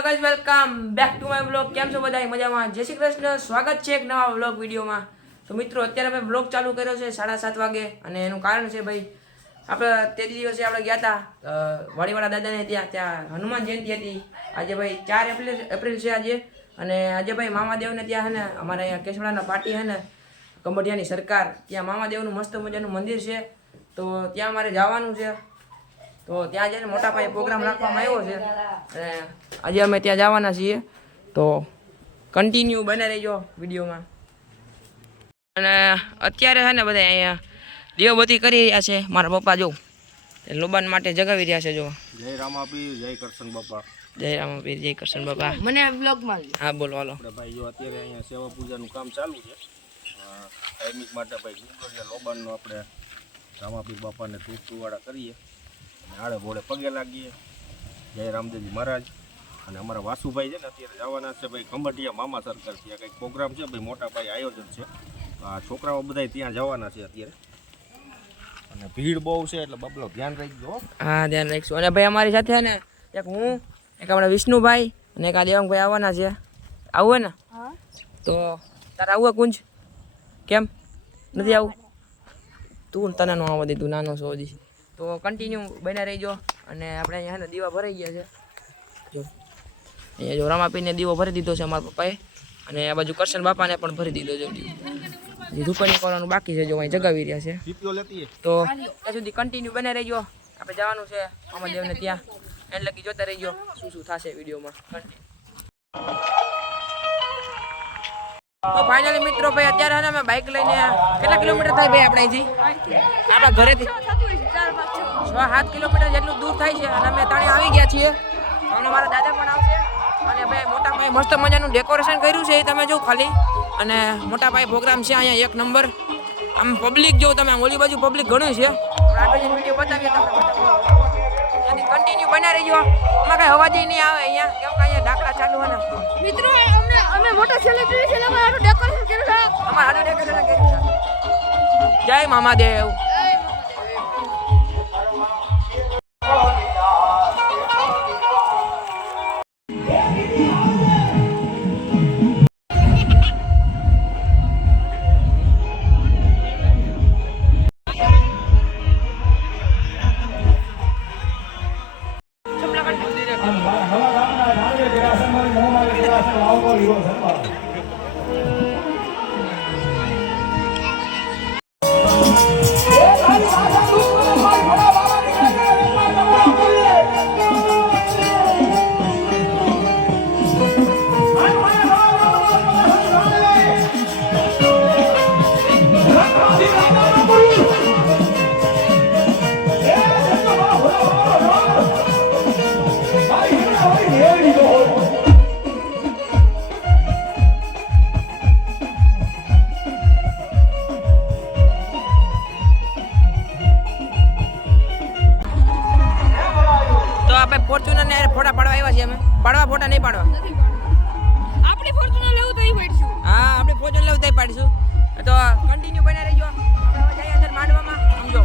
Hello guys, welcome back to my blog. કેમ છો બધા? મજામાં? જય શ્રી કૃષ્ણ. સ્વાગત છે એક નવા બ્લોગ વિડીયોમાં. તો મિત્રો, અત્યારે અમે બ્લોગ ચાલુ કર્યો છે 7:30 વાગે, અને એનું કારણ છે ભાઈ, આપણે તે દિવસે આપણે ગયા હતા વાડીવાળા દાદાને ત્યાં હનુમાન જયંતિ હતી. આજે ભાઈ 4 એપ્રિલ છે આજે, અને આજે ભાઈ મામાદેવને ત્યાં છે ને અમારે અહીંયા કેસવાડાના પાટી છે ને કંબોડિયાની સરકાર, ત્યાં મામાદેવનું મસ્ત મજાનું મંદિર છે. તો ત્યાં અમારે જવાનું છે. તો ત્યાં જઈને મોટા પાયે પ્રોગ્રામ રાખવામાં આવ્યો છે, અને આજે અમે ત્યાં જવાના છીએ. તો કન્ટિન્યુ બને રહેજો વિડીયોમાં. અને અત્યારે છે ને બધા અહીંયા દેવબતી કરી રહ્યા છે. મારા પપ્પા જો લોબાન માટે જગાવી રહ્યા છે. જો જય રામાપીર, જય કરશન બાપા. જય રામાપીર, જય કરશન બાપા. મને બ્લોગમાં હા બોલો હાલો. આપણે ભાઈ જો અત્યારે અહીંયા સેવા પૂજાનું કામ ચાલુ છે. ધાર્મિક માટે ભાઈ ગુગળિયા લોબાનનો આપણે રામાપીર બાપાને ધૂપવાળા કરીએ અને આડે ભોળે પગે લાગીએ. જય રામદેવજી મહારાજ. અને અમારા વાસુભાઈ છે ને અત્યારે જવાના છે ભાઈ કંબોડિયા મામા સરકાર. ત્યાં કંઈક પ્રોગ્રામ છે ભાઈ, મોટા પાયે આયોજન છે. આ છોકરાઓ બધા ત્યાં જવાના છે અત્યારે, અને ભીડ બહુ છે એટલે બબલો ધ્યાન રાખજો. હા ધ્યાન રાખશું. અને ભાઈ અમારી સાથે ને એક હું, એક આપણા વિષ્ણુભાઈ અને એક આ દેવાંગભાઈ આવવાના છે. આવું ને તો તારે આવું કુંજ? કેમ નથી આવું? તું તને નો આવવા દે, તું નાનો છો હજી. તો કન્ટિન્યુ બને રહીજો. અને આપણે અહીંયા ને દીવા ભરાઈ ગયા છે. જો અહીંયા જો રામાપીરને દીવો ભરી દીધો છે અમારા પપ્પાએ, અને આ બાજુ કરશન બાપાને પણ ભરી દીધો છે દીવો. જે ધૂપણી કરવાનું બાકી છે, જો અહીં જગાવી રહ્યા છે. તો ત્યાં સુધી કન્ટિન્યુ બને રહીજો. આપણે જવાનું છે મામાદેવને ત્યાં, એટલે લગી જોતા રહીજો શું શું થશે વિડીયોમાં. તો ફાઇનલી મિત્રો ભાઈ, અત્યારે અમે બાઇક લઈને કેટલા કિલોમીટર થાય ભાઈ આપણે અહીંથી, આપણા ઘરેથી 6-7 કિલોમીટર જેટલું દૂર થાય છે. અને અમે તાણે આવી ગયા છીએ, અને મારા દાદા પણ આવશે. અને ભાઈ મોટા ભાઈ મસ્ત મજાનું ડેકોરેશન કર્યું છે, એ તમે જો ખાલી. અને મોટા ભાઈ પ્રોગ્રામ છે અહીંયા એક નંબર. આમ પબ્લિક જો તમે ઓલી બાજુ પબ્લિક ઘણું છે. આપણે વિડીયો બતાવીએ તમને, કન્ટિન્યુ બના રહીજો. એમાં કઈ અવાજ નહીં આવે અહીંયા, કેમ કે અહીંયા ડાકડા ચાલુ હોય ને. મિત્રો અમે મોટા સેલિબ્રિટી છે, અમારું ડેકોરેશન કર્યું છે. અમારું ડેકોરેશન કર્યું છે. જય મામાદેવ. ફોર્ચ્યુનર ને ફોટા પાડવા આવ્યા છીએ અમે. પાડવા ફોટા નહીં પાડવા. આપણે ફોર્ચ્યુનર લેવું તો એ પાડીશું. હા, આપણે ફોર્ચ્યુનર લેવું તો પાડીશું. તો કન્ટિન્યુ બને રહેજો. આપણે હવે જઈએ અંદર માંડવામાં. સમજો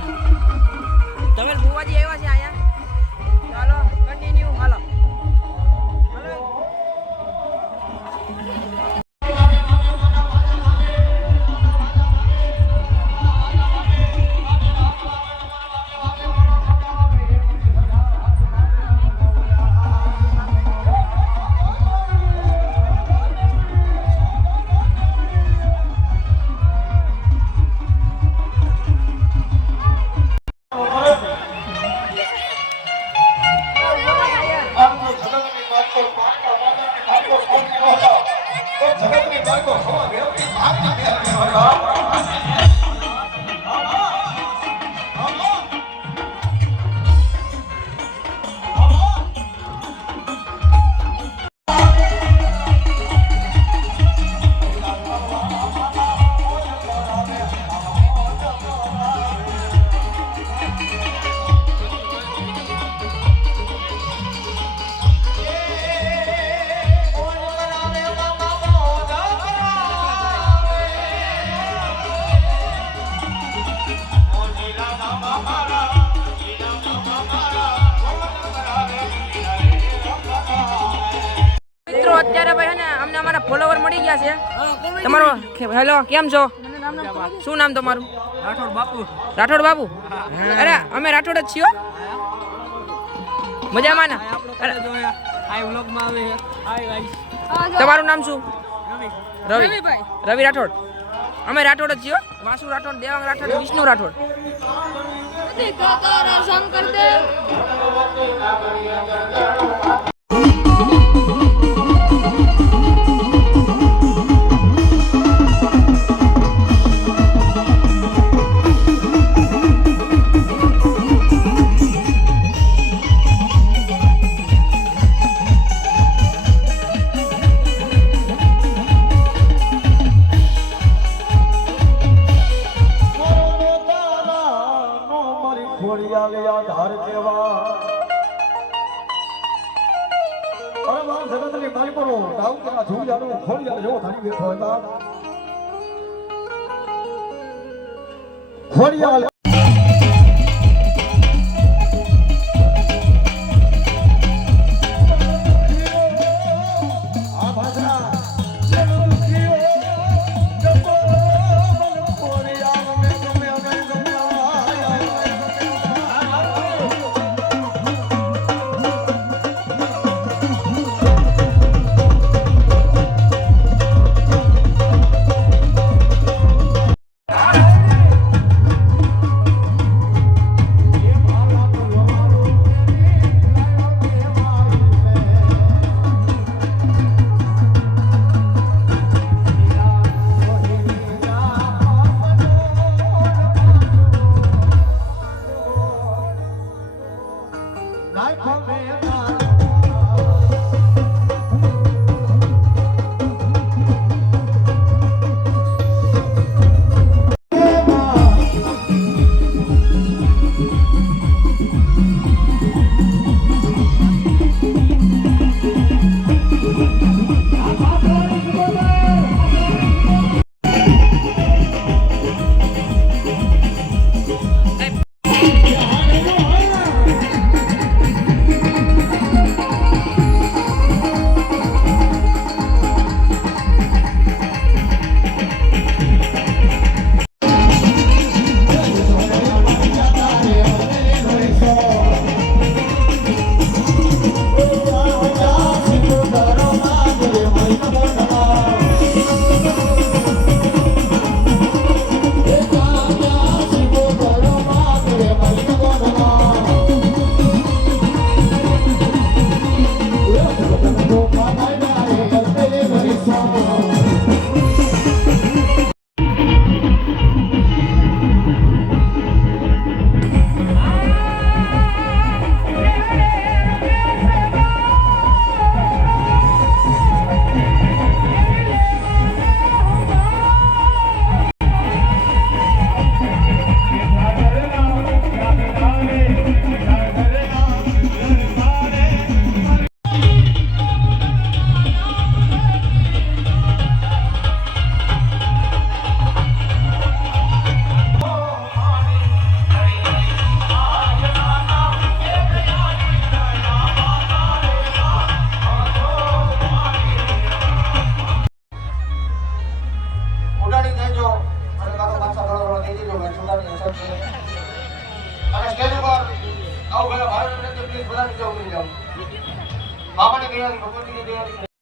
તમે ભુવાજી આવ્યા છે અહીંયા. ચાલો કન્ટિન્યુ હાલો. અત્યારે ભાઈ છે ને અમને અમારા ફોલોવર મળી ગયા છે. તમારો હેલો કેમ છો? શું નામ તમારું? રાઠોડ બાપુ. અરે અમે રાઠોડ જ છીએ. મજામાં ને? તમારું નામ શું? રવિ રાઠોડ. અમે રાઠોડ જ છીએ. વાસુ રાઠોડ, દેવાંગ રાઠોડ, વિષ્ણુ રાઠોડ. શંકર દેવ ખોડિયાલ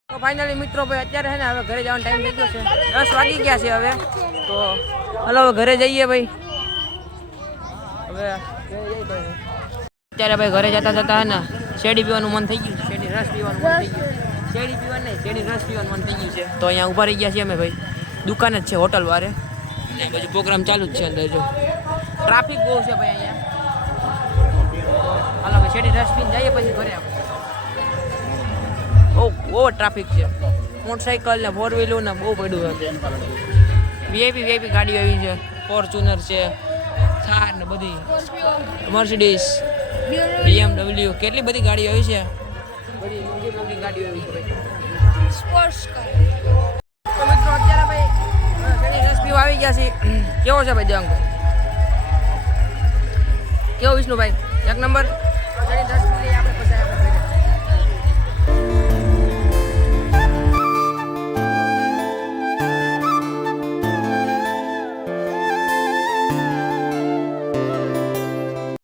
તો ફાઇનલી મિત્રો ભાઈ અત્યારે છે ને હવે ઘરે જવાનો ટાઈમ થઈ ગયો છે. 10 વાગી ગયા છે હવે. તો હાલો હવે ઘરે જઈએ ભાઈ. હવે અત્યારે ભાઈ ઘરે જતા જતા હે ને શેરડી પીવાનું મન થઈ ગયું. શેરડી રસ પીવાનું મન થઈ ગયું. શેરડી પીવાનું નહીં, શેરડી રસ પીવાનું મન થઈ ગયું છે. તો અહીંયા ઊભા રહી ગયા છીએ અમે ભાઈ. દુકાન જ છે હોટલ વારે. અને પછી પ્રોગ્રામ ચાલુ જ છે અંદર જો. ટ્રાફિક બહુ છે ભાઈ અહીંયા. હાલો ભાઈ શેરડી રસ પીને જઈએ પછી ઘરે આપણે. બહુ ટ્રાફિક છે. મોટરસાઇકલ ને 4 વ્હીલર ને બહુ પડ્યું છે. વીઆઈપી ગાડીઓ આવી છે. ફોર્ચ્યુનર છે, થાર ને બધી, મર્સિડીઝ, BMW, કેટલી બધી ગાડીઓ આવી છે. બધી મોટી ગાડીઓ આવી છે ભાઈ. Sports car. તો મિત્રો અત્યારે ભાઈ શેરડી રસ પીવા આવી ગયા છે. કેવો છે ભાઈ દેવાંગભાઈ? કેવો વિષ્ણુભાઈ? 1 નંબર. શેરડી રસ પી લઈએ.